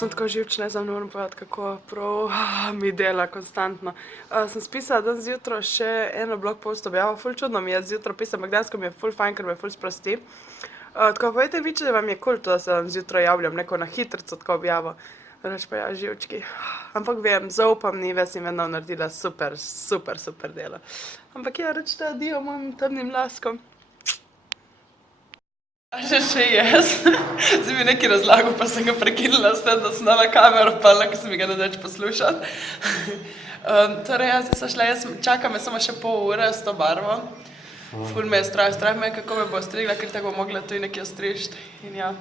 sem tako živčna, zdaj ne moram povedati, kako prav mi dela konstantno. Sem spisala danes zjutraj še eno blog post objavo, ful čudno mi je zjutraj pisati, ampak dejansko mi je ful fajn, ker me ful sprosti. Tako povejte vi, če vam je kul to, da se vam zjutraj javljam neko na hitrico tako objavo. Reč pa ja, živčki. Ampak vem, zaupam Nives in vedno naredila super delo. Ampak ja, reč da adijo mojim temnim laskom. Še jaz. Zdaj mi nekaj razlagal, pa sem ga prekinila s tem, da sem dala kamero pala, ker sem ga ne več poslušati. Torej, jaz čakam me samo še pol ure s to barvo. Ful me je strah me je, kako me bo ostrigla, ker tako bo mogla tudi nekaj ostrižiti. In ja.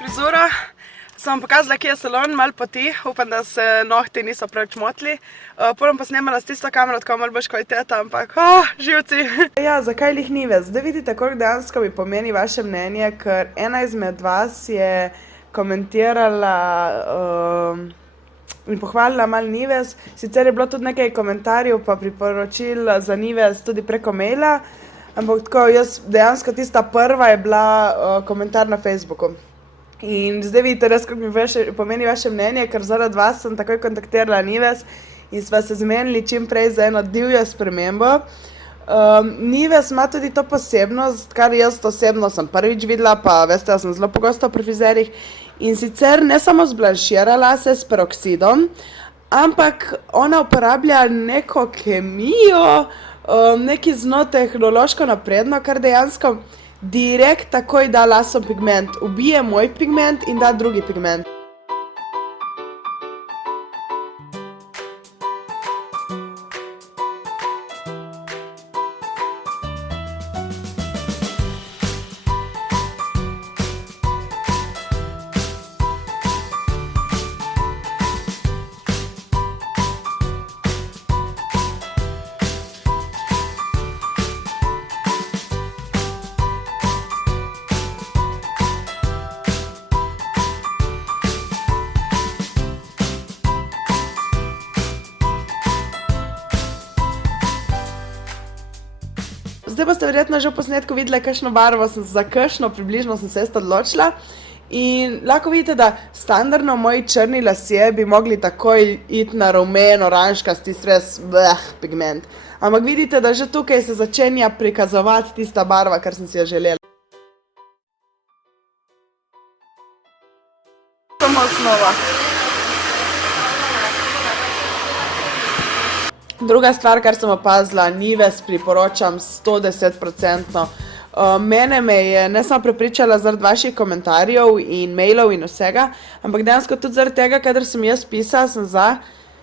Frizura. Sem vam pokazala, kje je salon, malo poti, upam, da se nohti niso preveč motili. Potem pa snemala s tisto kamero, tako malo boš kvaliteta, ampak živci. Ja, zakaj lih Nives? Zdaj vidite, koliko dejansko mi pomeni vaše mnenje, ker ena izmed vas je komentirala in pohvalila malo Nives. Sicer je bilo tudi nekaj komentarjev pa priporočil za Nives tudi preko maila, ampak tako jaz dejansko tista prva je bila komentar na Facebooku. In zdaj vidite res, kako mi pomeni vaše mnenje, ker zaradi vas sem takoj kontaktirala Nives in sva se zmenili čim prej za eno divjo spremembo. Nives ima tudi to posebnost, kar jaz osebno sem prvič videla, pa veste, da sem zelo pogosto pri frizerjih. In sicer ne samo zblanšira lase s peroksidom, ampak ona uporablja neko kemijo, neki zelo tehnološko napredno, kar dejansko direkt takoj da lasom pigment, ubije moj pigment in da drugi pigment. Zdaj boste verjetno že v posnetku videli, kakšno barvo za kakšno približno sem se odločila. In lahko vidite, da standardno moji črni lasje bi mogli takoj iti na rumen, oranžkasti, res pigment. Ampak vidite, da že tukaj se začenja prikazovati tista barva, kar sem si jo želela. Samo osnova. Druga stvar, kar sem opazila, Nives priporočam 110%. Mene me je ne samo prepričala zaradi vaših komentarjev in mailov in vsega, ampak dejansko tudi zaradi tega, kadar sem jaz pisala, sem za.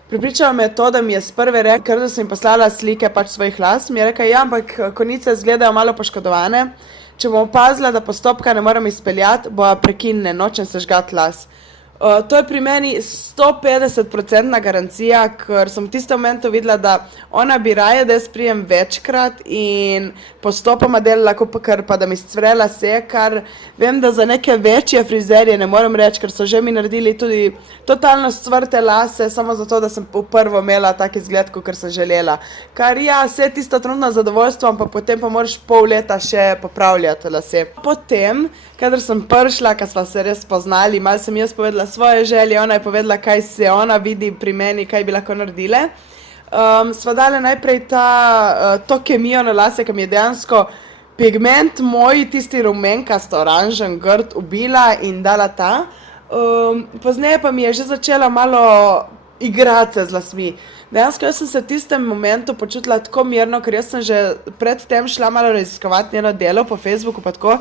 Pripričala me je to, da mi je s prve rekla, ker da sem jim poslala slike pač svojih las, mi je rekla, ja, ampak konice izgledajo malo poškodovane. Če bom opazila, da postopka ne moram izpeljati, bo prekinne, nočem se žgati las. To je pri meni 150% garancija, ker sem v tistem momentu videla, da ona bi raje, da jaz prijem večkrat in postopoma delala, ker pa da mi scvre lase, kar vem, da za neke večje frizerje ne morem reči, ker so že mi naredili tudi totalno scvrte lase, samo zato, da sem v prvo imela tak izgled, kot sem želela. Kar ja, vse tisto trenutno zadovoljstvo, ampak potem pa moraš pol leta še popravljati lase. Potem, kadar sem prišla, kad sva se res poznali, malo sem jaz povedala svoje želje, ona je povedala, kaj se ona vidi pri meni, kaj bi lahko naredile. Sva dala najprej to kemijo na lase, ki mi je dejansko pigment moj, tisti rumenkasto oranžen grd ubila in dala ta. Pozneje pa mi je že začela malo igrati z lasmi. Dejansko jaz sem se v tistem momentu počutila tako mirno, ker jaz sem že predtem šla malo raziskovati njeno delo po Facebooku pa tako.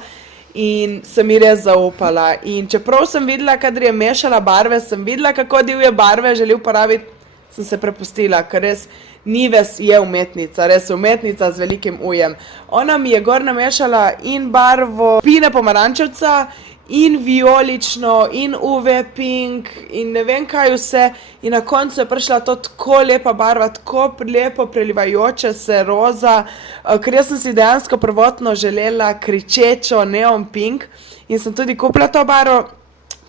In sem ji res zaupala. In čeprav sem videla, kadar je mešala barve, sem videla, kako divje barve želi uporabiti, sem se prepustila, ker res Nives je umetnica, res umetnica z velikim ujem. Ona mi je gor namešala in barvo pine pomarančevca, in vijolično, in UV pink, in ne vem kaj vse. In na koncu je prišla to tako lepa barva, tako lepo prelivajoče se roza, ker jaz sem si dejansko prvotno želela kričečo neon pink in sem tudi kupila to barvo.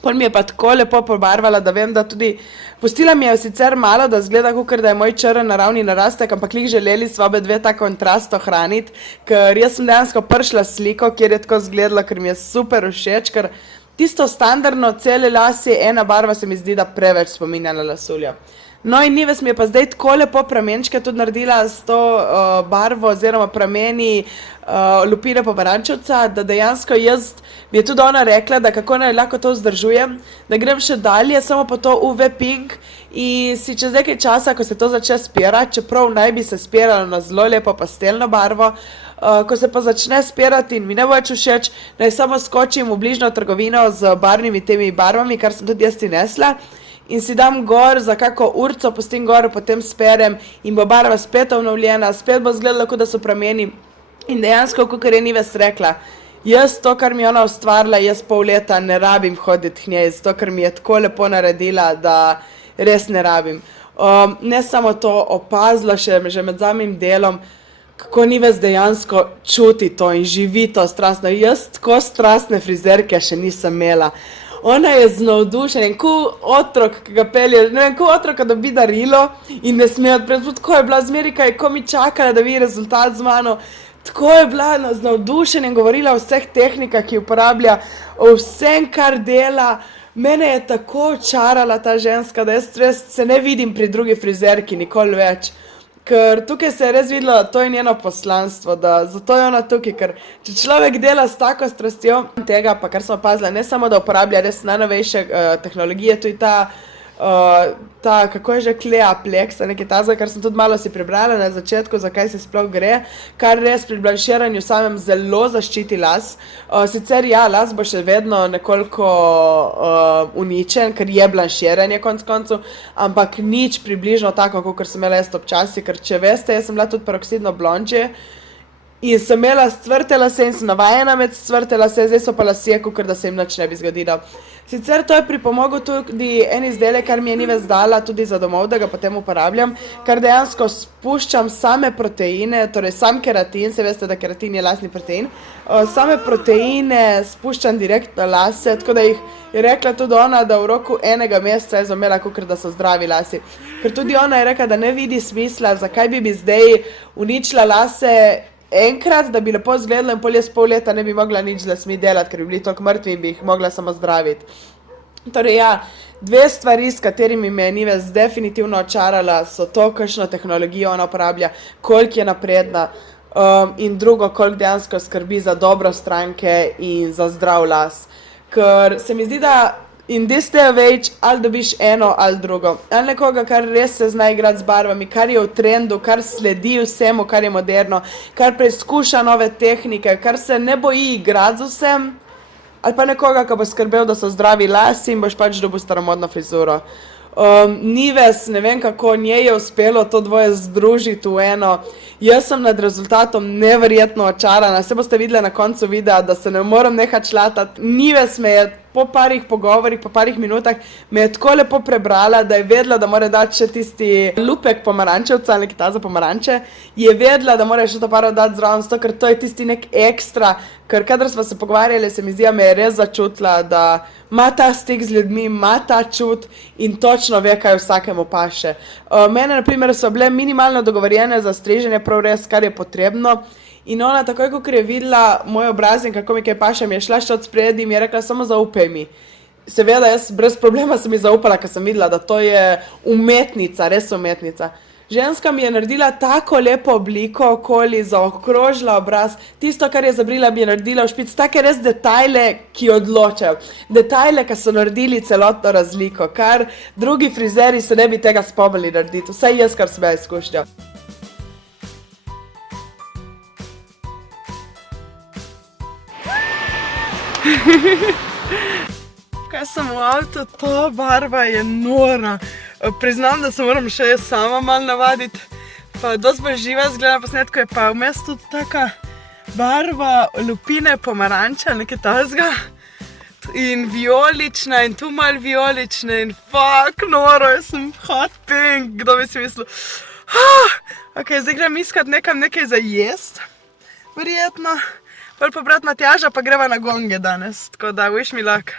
Pol mi je pa tako lepo pobarvala, da vem, da tudi pustila mi je sicer malo, da zgleda, kakor da je moj črn naravni narastek, ampak lih želeli sva obe dve ta kontrast ohraniti, ker jaz sem dejansko prišla sliko, kjer je tako zgledala, ker mi je super všeč, ker tisto standardno cele lase, ena barva se mi zdi, da preveč spominja na lasuljo. No in Nives mi je pa zdaj tako lepo pramenčke tudi naredila s to barvo oziroma prameni lupine pomarančevca, da dejansko mi je tudi ona rekla, da kako naj lahko to vzdržujem, da grem še dalje, samo po to UV Pink in si čez nekaj časa, ko se to začne spirati, čeprav naj bi se spiralo na zelo lepo pastelno barvo, ko se pa začne spirati in mi ne bo več všeč, naj samo skočim v bližnjo trgovino z barvnimi temi barvami, kar sem tudi jaz ti nesla, in si dam gor za kako urco, pustim gor, potem sperem in bo barva spet obnovljena, spet bo zgledala, kot da so prameni. In dejansko, kakor je Nives rekla, jaz to, kar mi je ona ustvarila, jaz pol leta ne rabim hoditi k njej, zato ker mi je tako lepo naredila, da res ne rabim. Ne samo to, opazila še že med samim delom, kako Nives dejansko čuti to in živi to strastno. Jaz tako strastne frizerke še nisem imela. Ona je z navdušenjem, ko otrok, ki ga pelje, ne vem, ko otroka dobi darilo in ne sme odpreti, tako je bila zmerika, ko mi čakala, da vidi rezultat z mano, tako je bila z navdušenjem govorila o vseh tehnikah, ki uporablja, o vsem, kar dela. Mene je tako očarala ta ženska, da jaz res se ne vidim pri drugi frizerki nikoli več. Ker tukaj se je res videlo, da to je njeno poslanstvo, da zato je ona tukaj, ker če človek dela s tako strastjo tega, pa kar sem opazila, ne samo da uporablja res najnovejše tehnologije, tudi ta, kako je že, Kleaplex, nekaj tazga, kar sem tudi malo si prebrala na začetku, zakaj se sploh gre, kar res pri blanširanju samem zelo zaščiti las. Sicer ja, las bo še vedno nekoliko uničen, ker je blanširanje konc koncu, ampak nič približno tako, kot sem imela jaz občasih, ker če veste, jaz sem bila tudi peroksidno blondže in sem imela scvrte lase in sem navajena med scvrte lase, zdaj so pa lasje, kakor da se jim nič ne bi zgodilo. Sicer to je pripomogel tudi en izdelek, kar mi je Nives dala tudi za domov, da ga potem uporabljam, kar dejansko spuščam same proteine, torej sam keratin, se veste, da keratin je lasni protein, same proteine spuščam direktno lase, tako da jih je rekla tudi ona, da v roku enega meseca je zomela, kakor da so zdravi lasi. Ker tudi ona je rekla, da ne vidi smisla, zakaj bi zdaj uničila lase enkrat, da bi lepo zgledala in pol jaz pol leta ne bi mogla nič z lasmi delati, ker bi bili toliko mrtvi in bi jih mogla samo zdraviti. Torej ja, dve stvari, s katerimi me je Nives definitivno očarala, so to, kakšno tehnologijo ona uporablja, koliko je napredna in drugo, koliko dejansko skrbi za dobro stranke in za zdrav las. Ker se mi zdi, da in this day of age, ali dobiš eno ali drugo. Ali nekoga, kar res se zna igrati z barvami, kar je v trendu, kar sledi vsemu, kar je moderno, kar preizkuša nove tehnike, kar se ne boji igrati z vsem, ali pa nekoga, ki bo skrbel, da so zdravi lasi in boš pač dobil staromodno frizuro. Nives, ne vem kako, njej je uspelo to dvoje združiti v eno. Jaz sem nad rezultatom neverjetno očarana, se boste videli na koncu videa, da se ne moram nehati šlatati. Nives me je po parih pogovorih, po parih minutah, me je tako lepo prebrala, da je vedela, da mora dati še tisti lupek pomarančevca, ali ta za pomaranče, je vedela, da mora še to paro dati zraven, ker to je tisti nek ekstra, ker kadar smo se pogovarjali, se mi zdi, me je res začutila, da ima ta stik z ljudmi, ima ta čut in točno ve, kaj vsakemu paše. Mene, na primer, so bile minimalno dogovorjene za striženje, prav res, kar je potrebno. In ona, takoj, ko je videla moj obraz in kako mi kaj paše, mi je šla še od spredi in mi je rekla, samo zaupaj mi. Seveda, jaz brez problema sem mi zaupala, ker sem videla, da to je umetnica, res umetnica. Ženska mi je naredila tako lepo obliko okoli, zaokrožila obraz, tisto, kar je zabrila, mi je naredila v špic, take res detajle, ki odločajo. Detajle, ki so naredili celotno razliko, kar drugi frizeri se ne bi tega spomnili narediti, vsaj jaz, kar sem imela izkušnjo. Kaj sem v avtu, ta barva je nora. Priznam, da se moram še jaz sama malo navaditi. Pa dosti bolj živa zgleda posnetko, je pa vmes tudi taka barva lupine pomaranča, nekaj tazga. In vijolična in tu malo vijolična in fuck noro, jaz sem hot pink, kdo bi si mislil. Ok, zdaj grem iskat nekam nekaj za jest, verjetno. Pol pobrat Matjaža, pa greva na gonge danes, tako da wish me luck.